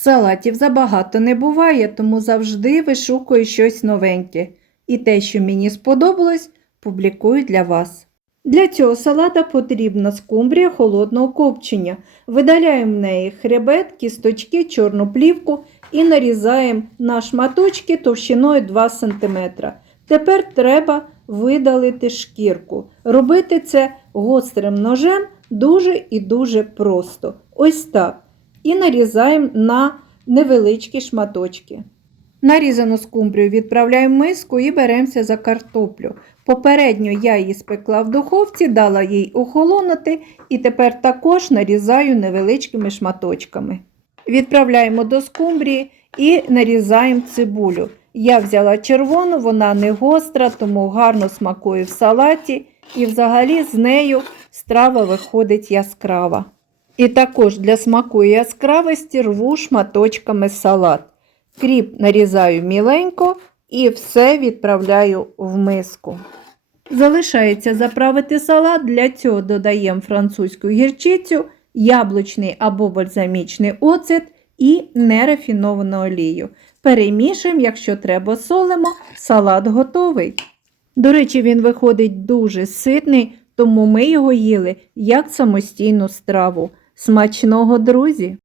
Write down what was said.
Салатів забагато не буває, тому завжди вишукую щось новеньке. І те, що мені сподобалось, публікую для вас. Для цього салата потрібна скумбрія холодного копчення. Видаляємо в неї хребет, кісточки, чорну плівку і нарізаємо на шматочки товщиною 2 см. Тепер треба видалити шкірку. Робити це гострим ножем дуже і дуже просто. Ось так. І нарізаємо на невеличкі шматочки. Нарізану скумбрію відправляємо в миску і беремося за картоплю. Попередньо я її спекла в духовці, дала їй охолонути і тепер також нарізаю невеличкими шматочками. Відправляємо до скумбрії і нарізаємо цибулю. Я взяла червону, вона не гостра, тому гарно смакує в салаті, і взагалі з нею страва виходить яскрава. І також для смаку і яскравості рву шматочками салат. Кріп нарізаю міленько і все відправляю в миску. Залишається заправити салат. Для цього додаємо французьку гірчицю, яблучний або бальзамічний оцет і нерафіновану олію. Перемішуємо, якщо треба, солимо, салат готовий. До речі, він виходить дуже ситний, тому ми його їли як самостійну страву. Смачного, друзі!